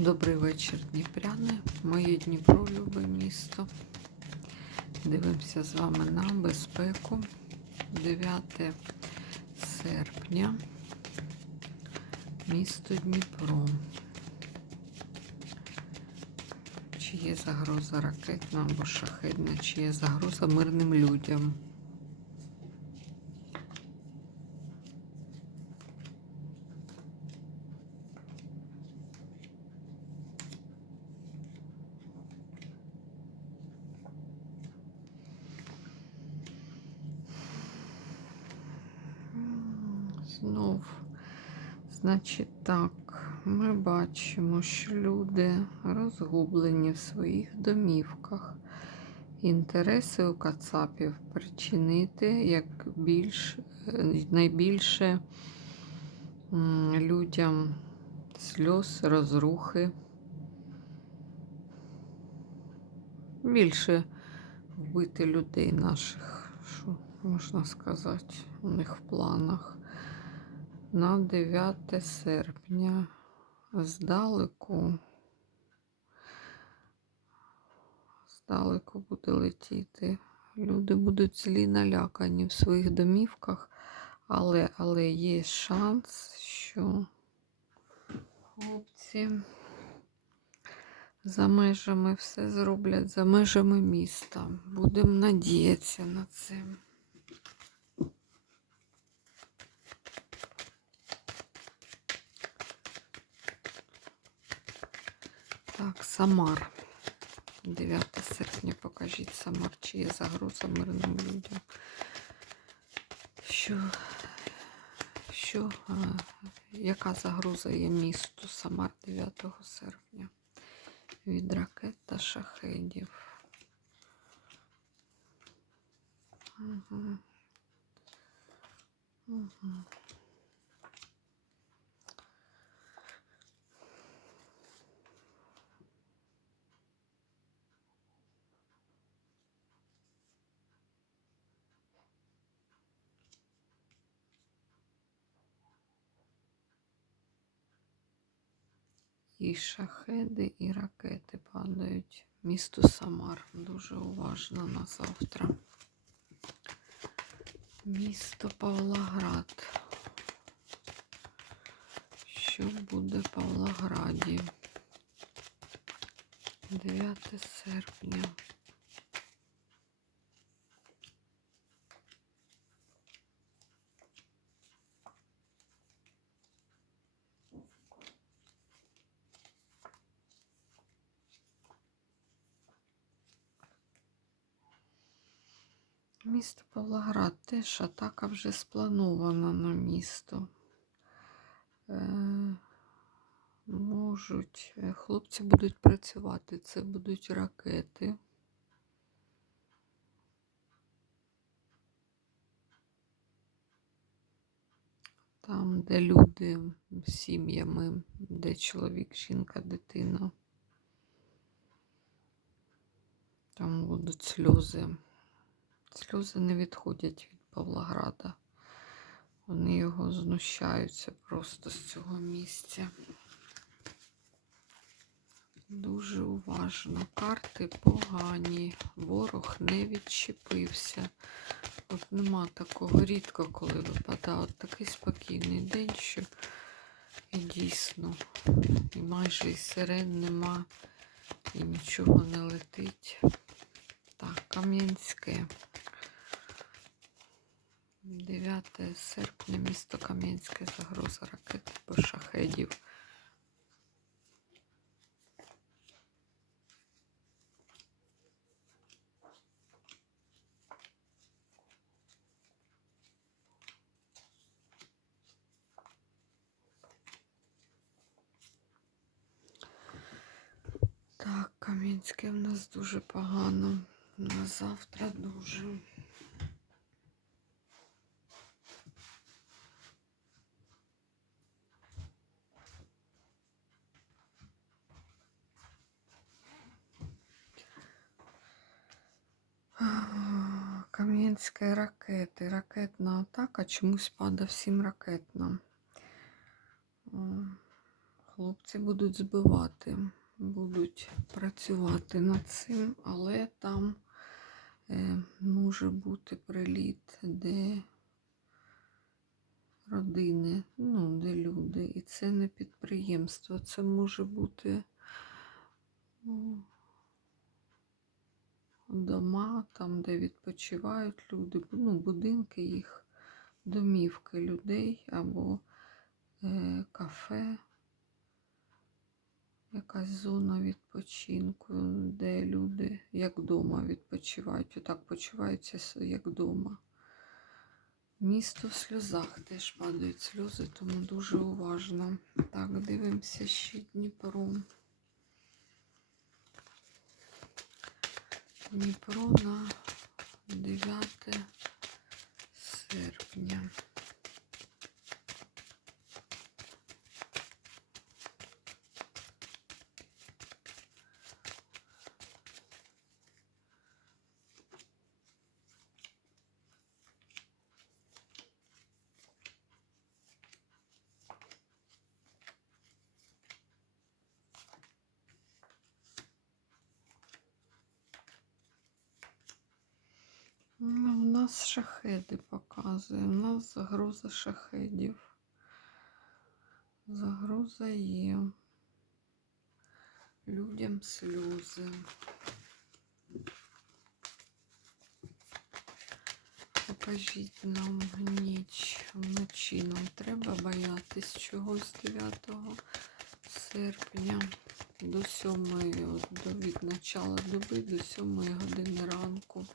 Добрий вечір, Дніпряни, моє Дніпро, любе місто. Дивимося з вами на безпеку. 9 серпня. Місто Дніпро. Чи є загроза ракетна або шахедна, чи є загроза мирним людям? Знов, значить, так, ми бачимо, що люди розгублені в своїх домівках. Інтереси у Кацапів причинити як більш, е, найбільше людям сльоз, розрухи. Більше вбити людей наших, що можна сказати, у них в планах. На 9 серпня здалеку. Здалеку буде летіти. Люди будуть злі налякані в своїх домівках, але, але є шанс, що хлопці за межами все зроблять за межами міста. Будемо надіятися на це. Так, Самар. 9 серпня покажіть Самар, чи є загроза мирним людям. Що, що, а, яка загроза є місту Самар 9 серпня? Від ракет та шахедів. Угу. Угу. І шахеди, і ракети падають. Місто Самар. Дуже уважно на завтра. Місто Павлоград. Що буде в Павлограді? 9 серпня. Місто Павлоград теж атака вже спланована на місто. Е, можуть, е, хлопці будуть працювати, це будуть ракети. Там, де люди сім'ями, де чоловік, жінка, дитина. Там будуть сльози. Сльози не відходять від Павлограда. Вони його знущаються просто з цього місця. Дуже уважно. Карти погані. Ворог не відчепився. От нема такого рідко, коли випадає от такий спокійний день, що і дійсно, і майже і сирен нема, і нічого не летить. Так, Кам'янське. 9 серпня, місто Кам'янське, загроза ракет або шахедів. Так, Кам'янське в нас дуже погано. На завтра дуже. А, Кам'янське ракети. Ракетна атака. Чомусь падає всім ракетна. Хлопці будуть збивати, будуть працювати над цим, але там е, може бути приліт, де родини, ну, де люди. І це не підприємство, це може бути ну, дома, там, де відпочивають люди, ну, будинки їх, домівки людей або е, кафе, якась зона відпочинку, де люди як вдома відпочивають. Отак почуваються як вдома. Місто в сльозах теж падають сльози, тому дуже уважно. Так, дивимося ще Дніпро. Дніпро на 9 серпня. У нас шахеди показує. У нас загроза шахедів. Загроза є. Людям сльози. Покажіть нам ніч вночі. Нам треба боятись чогось 9 серпня до 7, от, до від начала доби до 7 години ранку.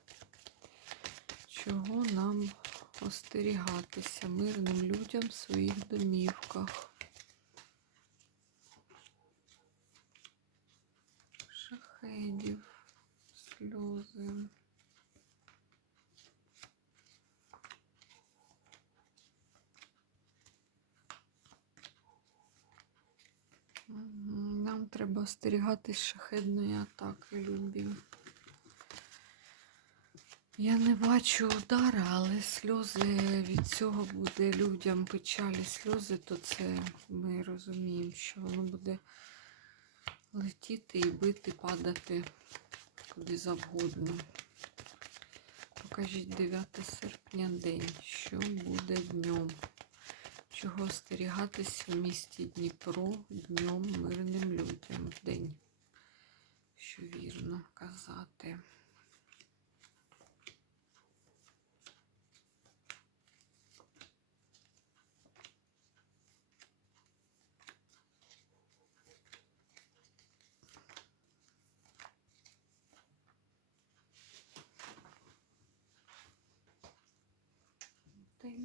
Чого нам остерігатися мирним людям в своїх домівках? Шахедів, сльози. Нам треба остерігатись шахедної атаки, любі. Я не бачу удара, але сльози від цього буде людям печалі сльози, то це ми розуміємо, що воно буде летіти і бити, падати куди завгодно. Покажіть 9 серпня день, що буде днем. Чого остерігатись в місті Дніпро днем мирним людям в день. Що вірно казати.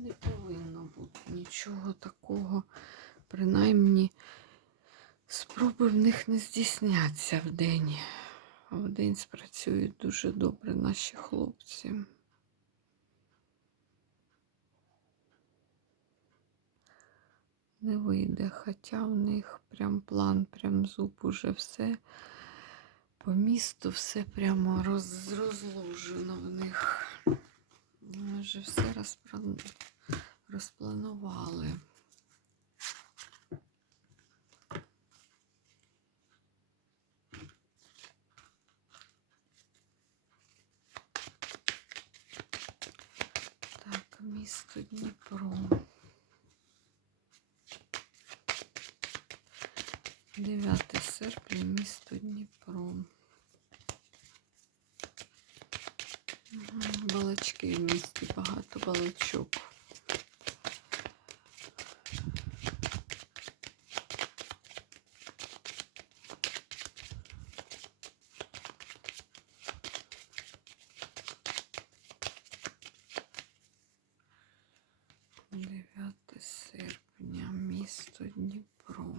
Не повинно бути нічого такого. Принаймні, спроби в них не здійсняться в день. А в день спрацюють дуже добре наші хлопці. Не вийде, хоча в них прям план, прям зуб уже все. По місту все прямо роз, розложено в них. Вже все розпланували. Так, місто Дніпро. 9 серпня, місто Дніпро. Мгм, Балачки в місті, багато балачок. Дев'яте серпня, місто Дніпро.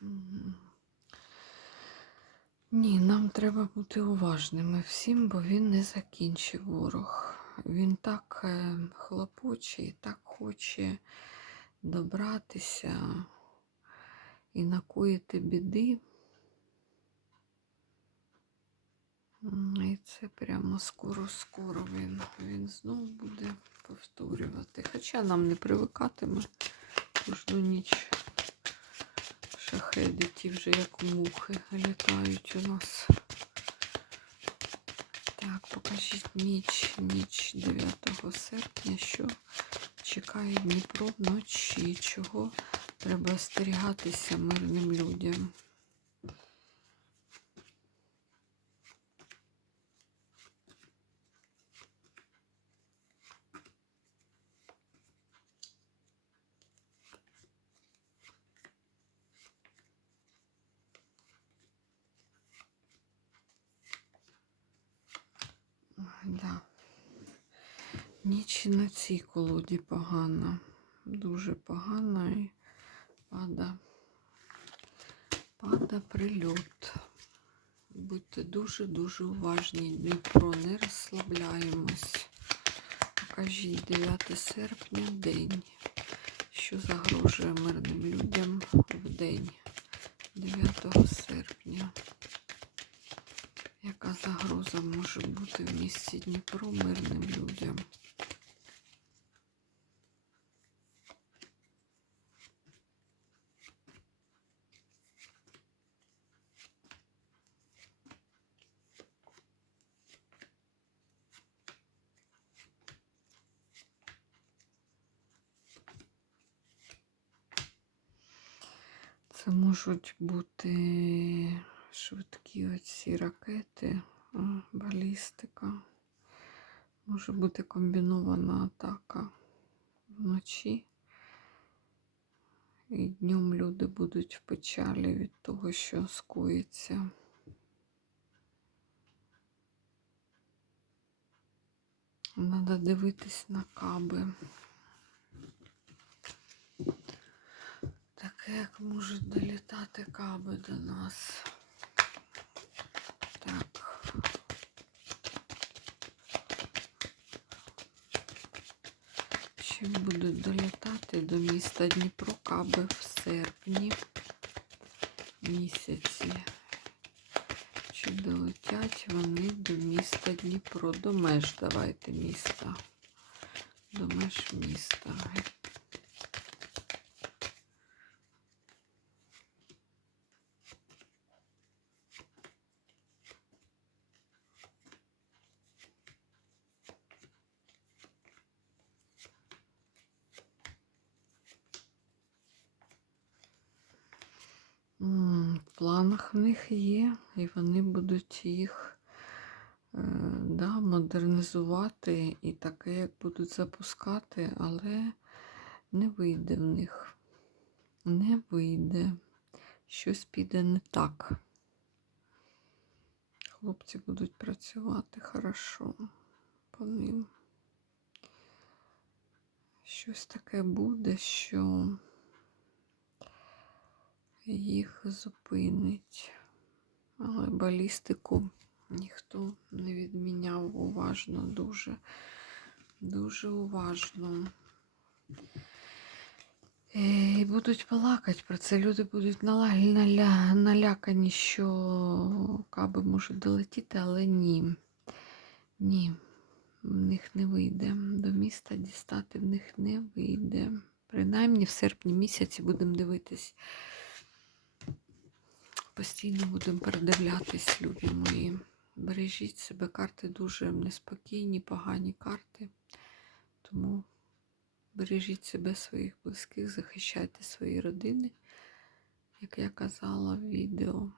Мгм. Ні, нам треба бути уважними всім, бо він не закінчив ворог. Він так е, хлопоче і так хоче добратися і накоїти біди. І це прямо скоро-скоро він, він знов буде повторювати. Хоча нам не привикати, ми кожну ніч шахеди ті вже як мухи літають у нас. Так, покажіть ніч, ніч 9 серпня, що чекає Дніпро вночі, чого треба остерігатися мирним людям. Ой, Да. І на цій колоді погана. Дуже погана і пада, пада прильот. Будьте дуже-дуже уважні. Дніпро, не розслабляємось. Покажіть 9 серпня день, що загрожує мирним людям в день 9 серпня. Яка загроза може бути в місті Дніпро мирним людям? Це можуть бути швидкі оці ракети, балістика. Може бути комбінована атака вночі. І днем люди будуть в печалі від того, що скоїться. Треба дивитись на каби. Таке, як можуть долітати каби до нас. Так. Чи будуть долітати до міста Дніпро каби в серпні місяці? Чи долетять вони до міста Дніпро? До меж давайте міста. До меж міста. Планах в них є, і вони будуть їх е, да, модернізувати і таке, як будуть запускати, але не вийде в них. Не вийде. Щось піде не так. Хлопці будуть працювати хорошо по ним. Щось таке буде, що їх зупинить. Але балістику ніхто не відміняв уважно, дуже, дуже уважно. Е, І будуть балакати про це. Люди будуть наля... наля... налякані, що каби можуть долетіти, але ні. Ні, в них не вийде. До міста дістати в них не вийде. Принаймні в серпні місяці будемо дивитись. Постійно будемо передивлятись, любі мої. Бережіть себе, карти дуже неспокійні, погані карти. Тому бережіть себе, своїх близьких, захищайте свої родини. Як я казала в відео,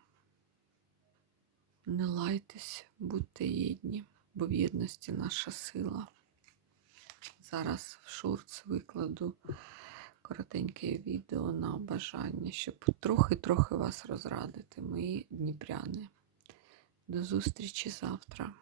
не лайтесь, будьте єдні, бо в єдності наша сила. Зараз в шурц викладу коротеньке відео на бажання, щоб трохи-трохи вас розрадити, мої дніпряни. До зустрічі завтра.